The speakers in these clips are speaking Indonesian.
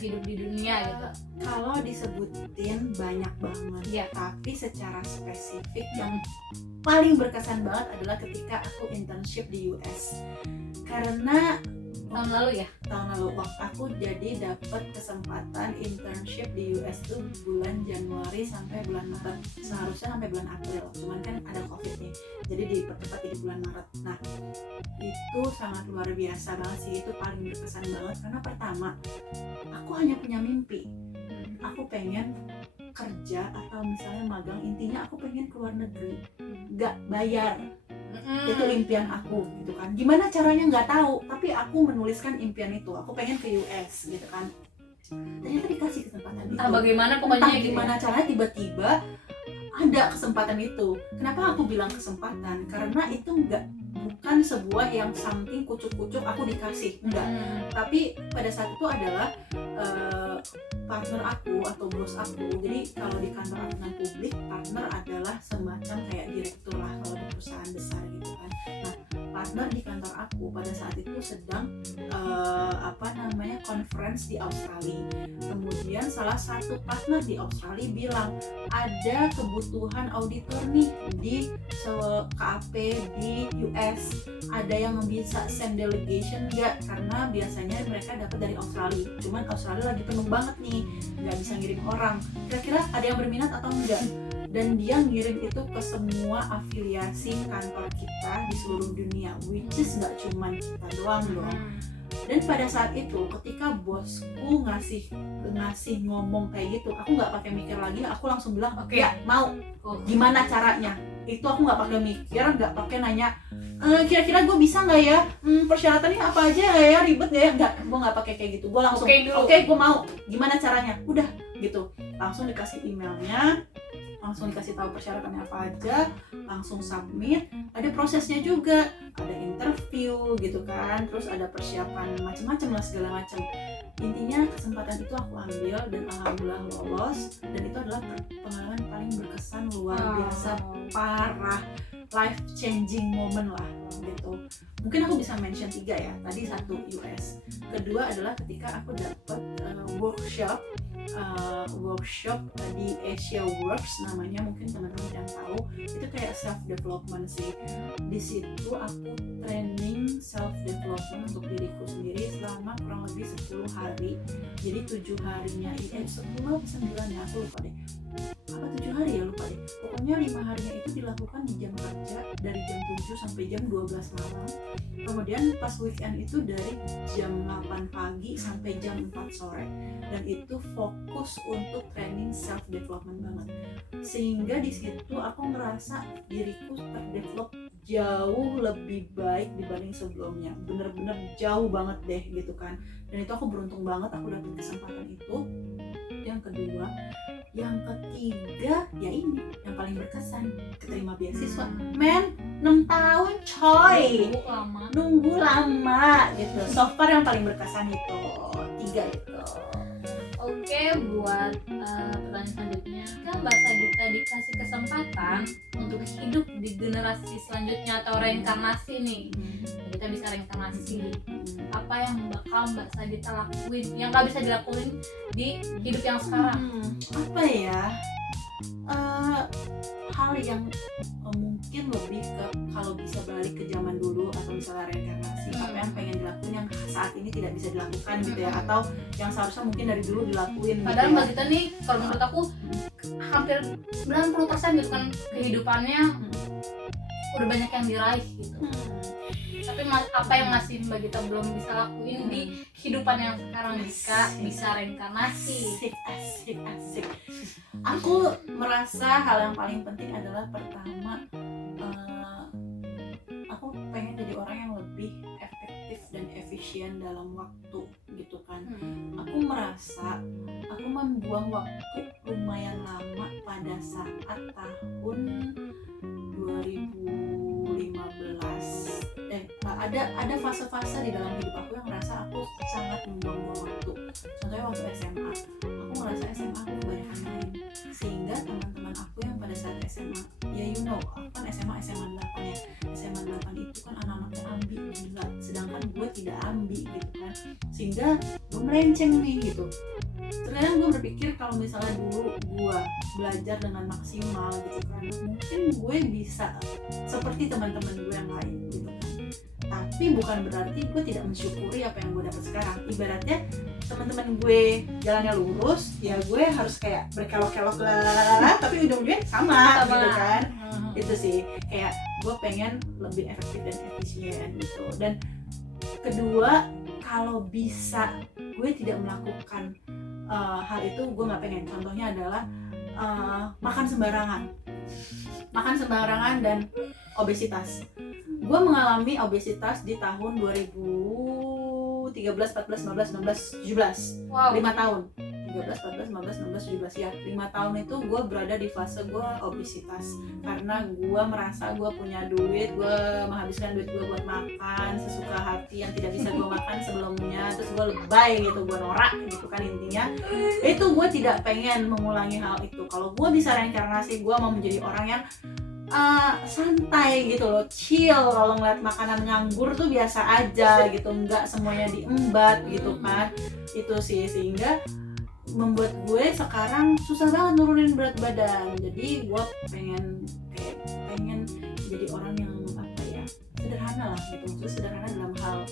hidup di dunia gitu? Kalau disebutin banyak banget, Iya. tapi secara spesifik yang paling berkesan banget adalah ketika aku internship di US. Karena Tahun lalu ya? tahun lalu waktu aku jadi dapat kesempatan internship di US tuh bulan Januari sampai bulan Maret, seharusnya sampai bulan April, cuman kan ada COVID nih, jadi dipercepat di bulan Maret. Nah itu sangat luar biasa banget sih, itu paling berkesan banget karena pertama aku hanya punya mimpi, aku pengen kerja atau misalnya magang, intinya aku pengen keluar negeri, gak bayar. Itu impian aku gitu kan, gimana caranya nggak tahu, tapi aku menuliskan impian itu, aku pengen ke US gitu kan. Ternyata dikasih kesempatan itu, Entah bagaimana pokoknya entah gitu gimana ya. caranya tiba-tiba ada kesempatan itu. Kenapa aku bilang kesempatan? Karena itu bukan sebuah yang something kucuk-kucuk aku dikasih, enggak. Tapi pada saat itu adalah partner aku atau bos aku. Jadi kalau di kantor akuntan publik, partner adalah semacam kayak direktur lah kalau di perusahaan besar gitu kan. Nah partner di kantor aku pada saat itu sedang conference di Australia. Kemudian salah satu partner di Australia bilang ada kebutuhan auditor nih di KAP di US, ada yang bisa send delegation nggak, karena biasanya mereka dapat dari Australia, cuman Australia lagi penuh banget nih, nggak bisa ngirim orang, kira-kira ada yang berminat atau enggak. Dan dia ngirim itu ke semua afiliasi kantor kita di seluruh dunia, which is nggak cuman kita doang dong. Dan pada saat itu ketika bosku ngasih ngomong kayak gitu, aku nggak pakai mikir lagi, aku langsung bilang Oke. ya mau. Gimana caranya? Itu aku nggak pakai mikir, nggak pakai nanya kira-kira gue bisa nggak ya, persyaratannya apa aja ya, ribet nggak ya, nggak, gue nggak pakai kayak gitu, gue langsung oke, gue mau, gimana caranya, udah gitu, langsung dikasih emailnya, langsung dikasih tahu persyaratannya apa aja, langsung submit. Ada prosesnya juga, ada interview gitu kan, terus ada persiapan macam-macam lah, segala macam. Intinya kesempatan itu aku ambil dan alhamdulillah lolos, dan itu adalah pengalaman paling berkesan, luar biasa, parah, life changing moment lah gitu. Mungkin aku bisa mention 3 ya. Tadi 1 US, kedua adalah ketika aku dapat workshop di Asia Works namanya, mungkin teman-teman yang tahu, itu kayak self development sih. Di situ aku training self development untuk diriku sendiri selama kurang lebih 10 hari. Jadi 7 harinya ini 10 atau 9 ya, aku lupa deh. Apa 7 hari ya, lupa deh. Pokoknya 5 harinya itu dilakukan di jam kerja dari jam 7 sampai jam 12 malam. Kemudian pas weekend itu dari jam 8 pagi sampai jam 4 sore. Dan itu fokus untuk training self development banget. Sehingga di situ aku ngerasa diriku terdevelop jauh lebih baik dibanding sebelumnya. Bener-bener jauh banget deh gitu kan. Dan itu aku beruntung banget aku dapet kesempatan itu. Yang kedua, yang ketiga ya ini yang paling berkesan, keterima beasiswa. Men, 6 tahun coy, nunggu lama gitu. So far yang paling berkesan itu 3 itu. Oke, buat pertanyaan selanjutnya, kan Mbak Sagita dikasih kesempatan untuk hidup di generasi selanjutnya atau reinkarnasi nih, kita bisa reinkarnasi. Apa yang bakal Mbak Sagita lakuin yang gak bisa dilakuin di hidup yang sekarang? Apa ya, hal yang mungkin lebih ke kalau bisa balik ke zaman dulu atau misalnya reinkarnasi, apa yang pengen dilakuin yang saat ini tidak bisa dilakukan gitu ya, atau yang seharusnya mungkin dari dulu dilakuin. Padahal gitu Mbak Gita nih kalau menurut aku hampir 90% gitu kan kehidupannya udah banyak yang diraih gitu. Tapi apa yang masih Mbak Gita belum bisa lakuin di kehidupan yang sekarang jika bisa reinkarnasi? Asik. Aku merasa hal yang paling penting adalah pertama, aku pengen jadi orang yang lebih efektif dan efisien dalam waktu gitu kan. Aku merasa aku membuang waktu lumayan lama pada saat tahun 2015. Ada fase-fase di dalam hidup aku yang merasa aku sangat membuang waktu. Contohnya waktu SMA, aku ngerasa SMA aku kebanyakan main, sehingga teman-teman aku yang pada saat SMA, ya you know, aku kan SMA 8 ya, SMA 8 itu kan anak-anaknya ambi gila, sedangkan gue tidak ambi gitu kan, sehingga gue melenceng nih gitu. Terkadang gue berpikir kalau misalnya dulu gue belajar dengan maksimal gitu kan, mungkin gue bisa seperti teman-teman gue yang lain gitu kan. Tapi bukan berarti gue tidak mensyukuri apa yang gue dapat sekarang. Ibaratnya teman-teman gue jalannya lurus, ya gue harus kayak berkelok-kelok lah, tapi ujung-ujungnya sama gitu kan. Itu sih, kayak gue pengen lebih efektif dan efisien gitu. Dan kedua, kalau bisa gue tidak melakukan hal itu, gue nggak pengen. Contohnya adalah makan sembarangan dan obesitas. Gue mengalami obesitas di tahun 2013, 14, 15, 16, 17. Wow. 5 tahun. 13, 14, 15, 16, 17 ya. 5 tahun itu gue berada di fase gue obesitas. Karena gue merasa gue punya duit, gue menghabiskan duit gue buat makan sesuka hati yang tidak bisa gue makan sebelumnya. Terus gue lebay gitu, gue norak gitu kan intinya. Itu gue tidak pengen mengulangi hal itu. Kalau gue bisa reinkarnasi, gue mau menjadi orang yang santai gitu loh, chill. Kalau ngeliat makanan nganggur tuh biasa aja gitu, nggak semuanya diembat gitu kan. Itu sih, sehingga membuat gue sekarang susah banget nurunin berat badan. Jadi gue pengen jadi orang yang apa ya, sederhana lah gitu. Terus sederhana dalam hal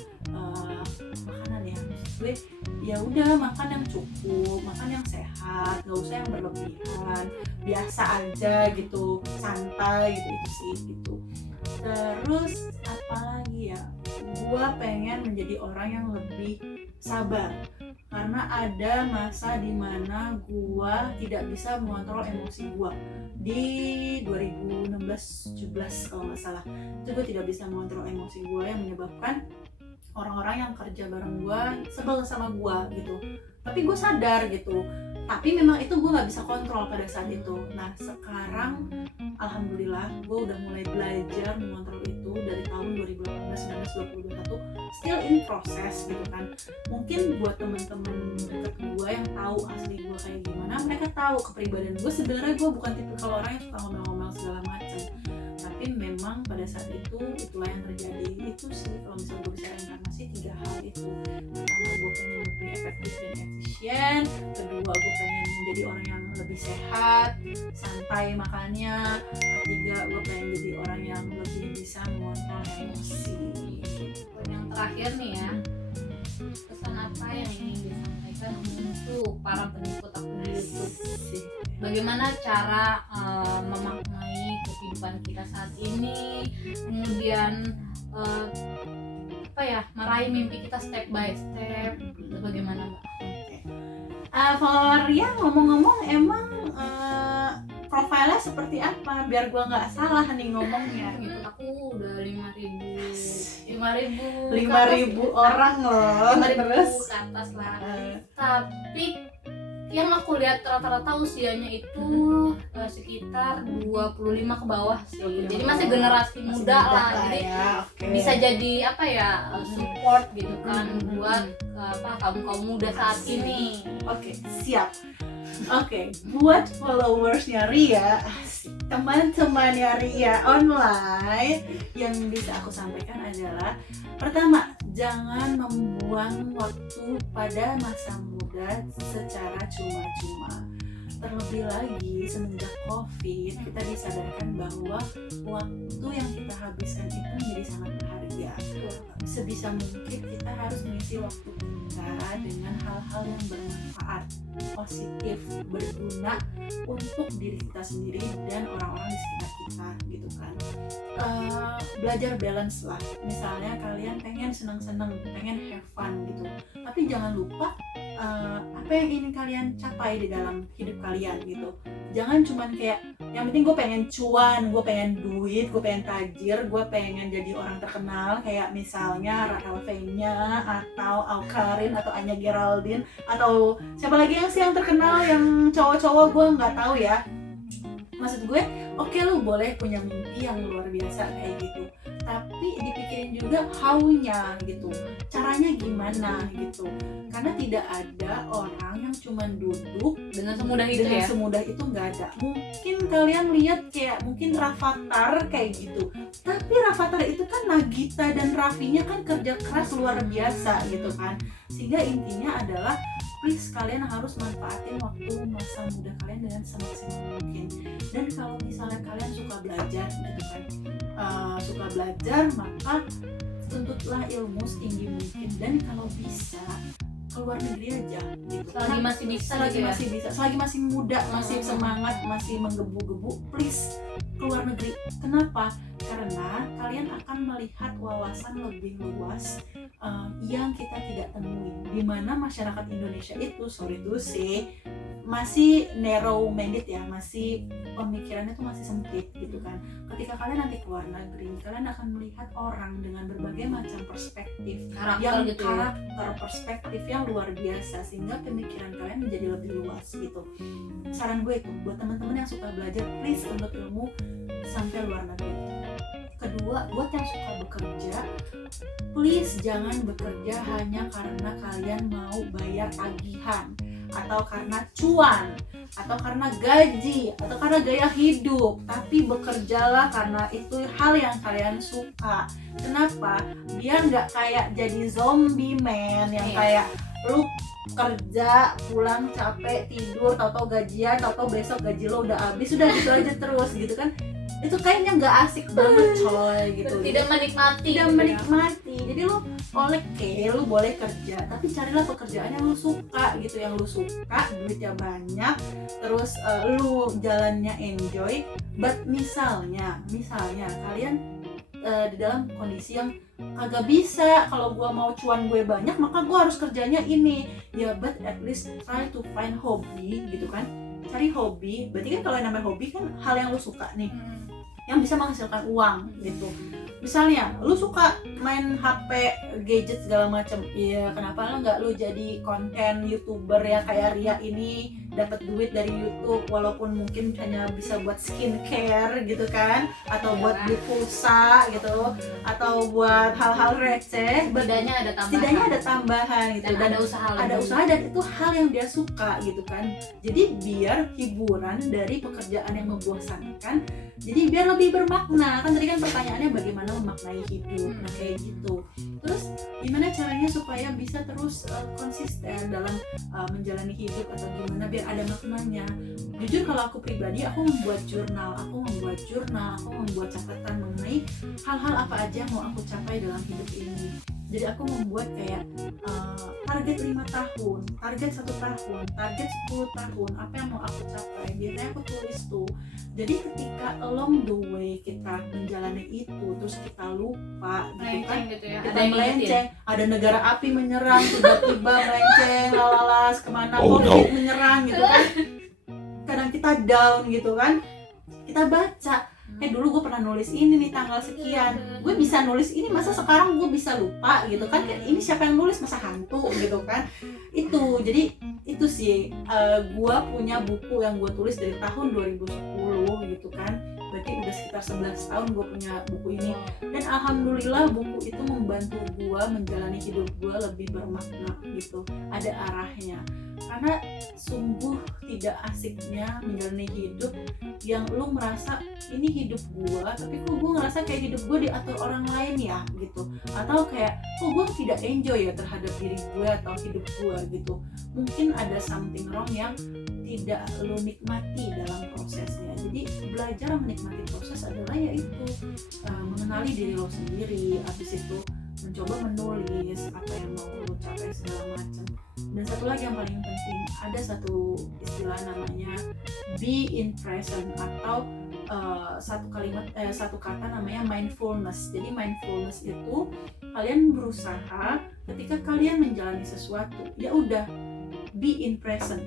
makanan ya. Maksud gue ya udah makan yang cukup, makan yang sehat, nggak usah yang berlebihan, biasa aja gitu, santai gitu, itu sih gitu. Terus apa lagi ya, gue pengen menjadi orang yang lebih sabar. Karena ada masa dimana gue tidak bisa mengontrol emosi gue di 2016-17 kalau nggak salah. Itu gue tidak bisa mengontrol emosi gue yang menyebabkan orang-orang yang kerja bareng gue sebel sama gue gitu. Tapi gue sadar gitu, tapi memang itu gue nggak bisa kontrol pada saat itu. Nah sekarang alhamdulillah gue udah mulai belajar mengontrol itu dari tahun 2018, 19, 20, 21, still in process gitu kan. Mungkin buat temen-temen deket gue yang tahu asli gue kayak gimana, mereka tahu kepribadian gue. Sebenarnya gue bukan tipikal orang yang suka ngomel-ngomel segala macam, tapi memang pada saat itu itulah yang terjadi. Itu sih kalau misalnya gue bisa reinkarnasi 3 hal itu. Pertama, gue pengen lebih efektif dan efisien. Kedua, gue pengen menjadi orang yang lebih sehat, santai makannya. Ketiga, gue pengen jadi orang yang lebih bisa mengontrol emosi. Yang terakhir nih ya, pesan apa yang ingin disampaikan untuk para pengikut akun YouTube? Bagaimana cara memaknai kehidupan kita saat ini, kemudian meraih mimpi kita step by step, itu bagaimana Mbak? Follower Ria ngomong-ngomong emang profilnya seperti apa? Biar gua nggak salah nih ngomongnya. Gitu, aku udah 5.000 orang loh. 5.000 Terus ke atas lah. Tapi yang aku lihat rata-rata usianya itu sekitar 25 ke bawah sih. Jadi masih generasi muda lah. Jadi ya, okay. Bisa jadi support gitu kan buat kaum muda saat ini. Oke, siap. Oke, buat followersnya Ria, teman-temannya Ria online, yang bisa aku sampaikan adalah pertama, jangan membuang waktu pada masa muda secara cuma-cuma. Terlebih lagi semenjak COVID, kita disadarkan bahwa waktu yang kita habiskan itu menjadi sangat berharga. Sebisa mungkin kita harus mengisi waktu kita dengan hal-hal yang bermanfaat, positif, berguna untuk diri kita sendiri dan orang-orang di sekitar kita gitu kan. Belajar balance lah. Misalnya kalian pengen senang-senang, pengen have fun gitu, tapi jangan lupa apa yang ingin kalian capai di dalam hidup kalian gitu. Jangan cuman kayak yang penting gue pengen cuan, gue pengen duit, gue pengen tajir, gue pengen jadi orang terkenal kayak misalnya Rahel Fenya atau Aukarin atau Anya Geraldine atau siapa lagi yang terkenal yang cowok-cowok, gue nggak tahu ya. Maksud gue, oke, lu boleh punya mimpi yang luar biasa kayak gitu, tapi dipikirin juga how-nya gitu, caranya gimana gitu, karena tidak ada orang yang cuman duduk dengan semudah itu dengan ya. semudah itu, nggak ada. Mungkin kalian lihat kayak mungkin Rafathar kayak gitu, tapi Rafathar itu kan Nagita dan Raffinya kan kerja keras luar biasa gitu kan, sehingga intinya adalah please kalian harus manfaatin waktu masa muda kalian dengan semaksimal mungkin. Dan kalau misalnya kalian suka belajar gitu kan, suka belajar, maka tuntutlah ilmu setinggi mungkin, dan kalau bisa keluar negeri aja gitu. Selagi masih bisa selagi gitu ya. masih bisa, selagi masih muda, masih semangat, masih menggebu-gebu, please keluar negeri. Kenapa? Karena kalian akan melihat wawasan lebih luas yang kita tidak temui, dimana masyarakat Indonesia itu, sorry to say, masih narrow minded ya, masih pemikirannya tuh masih sempit gitu kan. Ketika kalian nanti keluar negeri, kalian akan melihat orang dengan berbagai macam perspektif, yang Gitu ya. karakter perspektif yang luar biasa, sehingga pemikiran kalian menjadi lebih luas gitu. Saran gue itu buat teman-teman yang suka belajar, please tuntut ilmu sampai luar negeri. Kedua, buat yang suka bekerja, please jangan bekerja hanya karena kalian mau bayar tagihan, atau karena cuan, atau karena gaji, atau karena gaya hidup, tapi bekerjalah karena itu hal yang kalian suka. Kenapa? Biar nggak kayak jadi zombie man yang kayak lu kerja, pulang capek, tidur, tahu-tahu gajian, tahu-tahu besok gaji lo udah habis, udah gitu aja terus gitu kan. Itu kayaknya nggak asik banget coy gitu. Tidak menikmati. Tidak menikmati. Jadi lu lu boleh kerja, tapi carilah pekerjaan yang lu suka gitu, yang lu suka, duitnya banyak, terus lu jalannya enjoy. But misalnya kalian di dalam kondisi yang kagak bisa, kalau gua mau cuan gue banyak maka gua harus kerjanya ini ya, but at least try to find hobby gitu kan. Cari hobi, berarti kan kalau yang namanya hobi kan hal yang lu suka nih, yang bisa menghasilkan uang gitu. Misalnya lu suka main HP, gadget segala macam, iya kenapa lo nggak lu jadi konten YouTuber ya kayak Ria ini, dapat duit dari YouTube walaupun mungkin hanya bisa buat skincare gitu kan, atau buat beli pulsa gitu, atau buat hal-hal receh, Setidaknya ada tambahan gitu, dan ada usaha dan itu hal yang dia suka gitu kan. Jadi biar hiburan dari pekerjaan yang membosankan, jadi biar lebih bermakna kan. Tadi kan pertanyaannya bagaimana memaknai hidup, nah kayak gitu. Terus gimana caranya supaya bisa terus konsisten dalam menjalani hidup, atau gimana biar ada maknanya. Jujur kalau aku pribadi, aku membuat jurnal, aku membuat catatan mengenai hal-hal apa aja yang mau aku capai dalam hidup ini. Jadi aku membuat kayak target 5 tahun, target 1 tahun, target 10 tahun, apa yang mau aku capai. Biasanya aku tulis tuh. Jadi ketika along the way kita menjalani itu, terus kita lupa gitu kan, gitu ya. kita melenceng, ada negara api menyerang, tiba-tiba melenceng, lalalas kemana, COVID menyerang gitu kan, kadang kita down gitu kan, kita baca, dulu gue pernah nulis ini nih tanggal sekian, gue bisa nulis ini, masa sekarang gue bisa lupa gitu kan, ini siapa yang nulis, masa hantu gitu kan. Itu jadi itu sih, gue punya buku yang gue tulis dari tahun 2010 gitu kan, berarti udah sekitar 11 tahun gue punya buku ini, dan alhamdulillah buku itu membantu gue menjalani hidup gue lebih bermakna gitu, ada arahnya. Karena sungguh tidak asiknya menjalani hidup yang lu merasa ini hidup gue, tapi kok gue ngerasa kayak hidup gue diatur orang lain ya gitu, atau kayak kok gue tidak enjoy ya terhadap diri gue atau hidup gue gitu. Mungkin ada something wrong yang tidak lu nikmati dalam prosesnya. Jadi belajar menikmati proses adalah yaitu mengenali diri lo sendiri, habis itu mencoba menulis apa yang mau lo capai segala macam. Dan satu lagi yang paling penting, ada satu istilah namanya be in present, atau satu kata namanya mindfulness. Jadi mindfulness itu kalian berusaha ketika kalian menjalani sesuatu, ya udah be in present.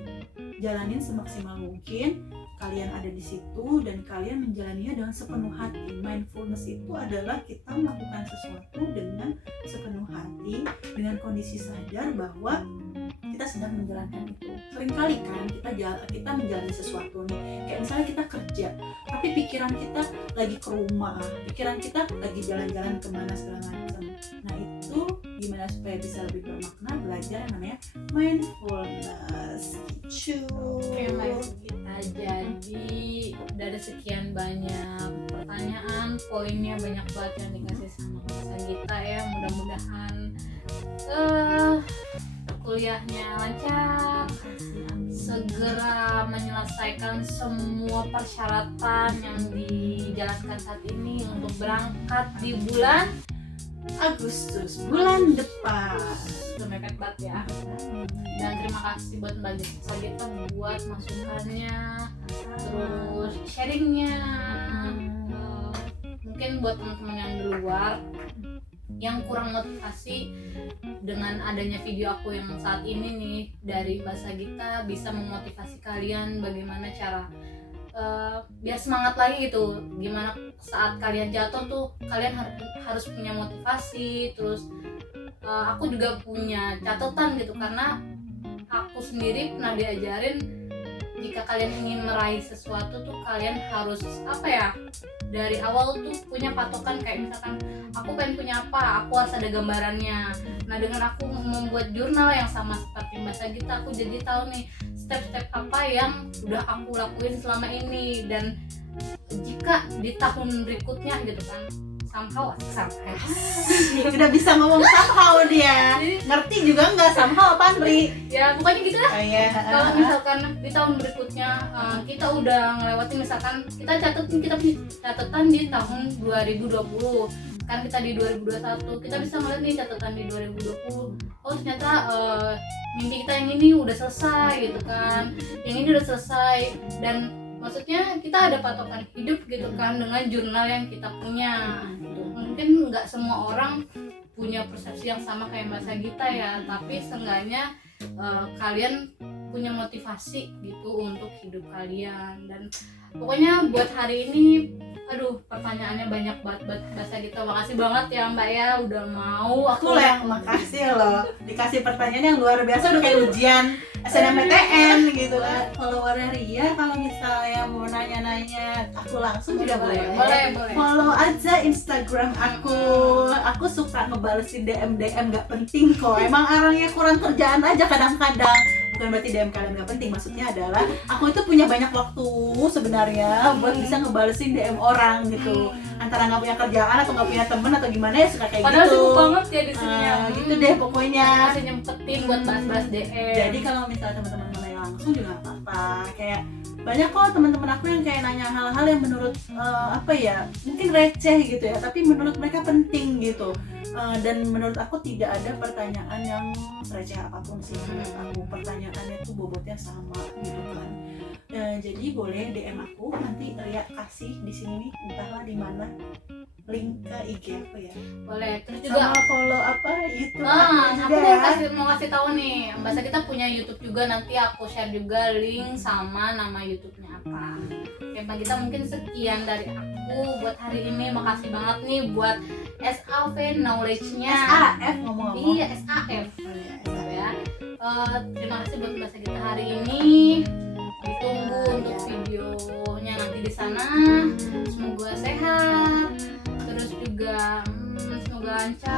jalanin semaksimal mungkin. Kalian ada di situ dan kalian menjalaninya dengan sepenuh hati. Mindfulness itu adalah kita melakukan sesuatu dengan sepenuh hati, dengan kondisi sadar bahwa kita sedang menjalankan itu. Seringkali kan kita menjalani sesuatu nih, kayak misalnya kita kerja, tapi pikiran kita lagi ke rumah, pikiran kita lagi jalan-jalan kemana segala macam. Nah itu gimana supaya bisa lebih bermakna, belajar yang namanya mindfulness. Oke, Mbak Gita, jadi dari sekian banyak pertanyaan, poinnya banyak banget yang dikasih sama Mbak Gita ya. Mudah-mudahan kuliahnya lancar, segera menyelesaikan semua persyaratan yang dijalankan saat ini untuk berangkat di bulan Agustus, bulan depan. Udah mepet banget ya. Dan terima kasih buat Mbak Gita buat masukannya, terus sharingnya. Mungkin buat teman-teman yang di luar yang kurang motivasi, dengan adanya video aku yang saat ini nih dari Mbak Gita bisa memotivasi kalian bagaimana cara biar semangat lagi gitu. Gimana saat kalian jatuh tuh kalian harus punya motivasi. Terus aku juga punya catatan gitu, karena aku sendiri pernah diajarin jika kalian ingin meraih sesuatu tuh kalian harus dari awal tuh punya patokan, kayak misalkan aku pengen punya apa, aku harus ada gambarannya. Nah dengan aku membuat jurnal yang sama seperti Mbak Gita, aku jadi tahu nih step-step apa yang udah aku lakuin selama ini, dan jika di tahun berikutnya gitu kan somehow udah bisa ngomong somehow dia. Ngerti juga nggak somehow apaan, Bri? Ya pokoknya gitu lah. Kalau Kalau misalkan di tahun berikutnya kita udah ngelewatin, misalkan kita punya catatan di tahun 2020, kan kita di 2021, kita bisa ngeliat nih catatan di 2020. Oh ternyata mimpi kita yang ini udah selesai gitu kan, yang ini udah selesai. Dan maksudnya kita ada patokan hidup gitu kan dengan jurnal yang kita punya gitu. Mungkin nggak semua orang punya persepsi yang sama kayak Mbak Gita ya, tapi seenggaknya kalian punya motivasi gitu untuk hidup kalian. Dan pokoknya buat hari ini pertanyaannya banyak banget Mbak Gita. Makasih banget ya Mbak ya udah mau. aku lah yang makasih loh, dikasih pertanyaan yang luar biasa, udah kayak ujian SNMPTN gitu kan. Followernya Ria kalau misalnya mau nanya-nanya aku langsung juga boleh. Follow aja Instagram aku suka ngebalesin DM gak penting kok, emang orangnya kurang kerjaan aja kadang-kadang. Bukan berarti DM kalian gak penting, maksudnya adalah aku itu punya banyak waktu sebenarnya buat bisa ngebalesin DM orang gitu. Antara gak punya kerjaan atau gak punya temen atau gimana ya, suka kayak padahal gitu. Padahal sibuk banget ya di sini gitu deh pokoknya. Masih nyempetin buat bahas-bahas DM. Jadi kalau misalnya teman-teman mau nanya langsung juga gak apa-apa. Kayak banyak kok teman-teman aku yang kayak nanya hal-hal yang menurut mungkin receh gitu ya, tapi menurut mereka penting gitu. Dan menurut aku tidak ada pertanyaan yang receh apapun sih menurut aku. Pertanyaannya tuh bobotnya sama gitu kan. Jadi boleh DM aku, nanti Ria kasih di sini nih, entahlah di mana link ke IG aku ya. Boleh. Terus juga sama follow YouTube aku mau kasih tahu nih, Mbak Gita punya YouTube juga, nanti aku share juga link sama nama YouTube-nya apa. Oke Mbak Gita, mungkin sekian dari aku buat hari ini. Makasih banget nih buat SAV knowledge-nya. SAF ngomong-ngomong. Iya, SAF. Ya. Terima kasih buat Mbak Gita hari ini. Ditunggu untuk videonya nanti di sana. Semoga sehat. Terus juga semoga lancar.